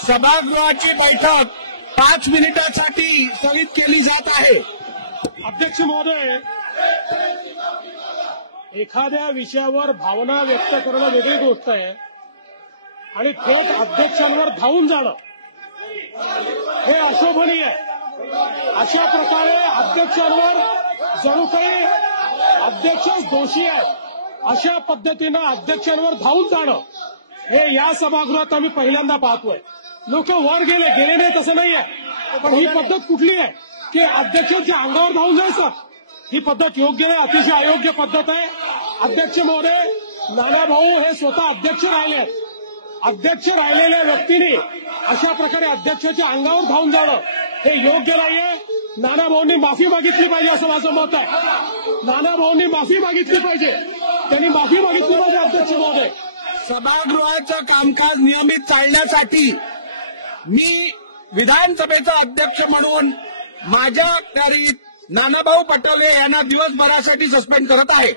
सभागृहाची बैठक 5 मिनिटांसाठी स्थगित केली जात आहे। अध्यक्ष महोदय, एखाद्या विषयावर भावना व्यक्त करणं वेगळी गोष्ट आहे आणि थेट अध्यक्षांवर धावून जाणं हे अशोभनीय आहे। अशा प्रकारे अध्यक्षांवर जणू काही अध्यक्षच दोषी आहे अशा पद्धतीनं अध्यक्षांवर धावून जाणं हे या सभागृहात आम्ही पहिल्यांदा पाहतोय। लोक वर गेले नाही तसं नाही आहे, पण ही पद्धत कुठली आहे की अध्यक्षांच्या अंगावर धावून जायचं? ही पद्धत योग्य नाही, अतिशय अयोग्य पद्धत आहे। अध्यक्ष महोदय, नानाभाऊ हे स्वतः अध्यक्ष राहिले, अध्यक्ष राहिलेल्या व्यक्तीने अशा प्रकारे अध्यक्षाच्या अंगावर धावून जाणं हे योग्य नाहीये। नानाभाऊंनी माफी मागितली पाहिजे असं माझं मत आहे। नानाभाऊंनी माफी मागितली पाहिजे, त्यांनी माफी मागितली पाहिजे। अध्यक्ष महोदय, सभागृहाचं कामकाज नियमित चालण्यासाठी मी विधानसभेचा अध्यक्ष म्हणून माझ्या नानाभाऊ पटोले यांना दिवसभरासाठी सस्पेंड करत आहे।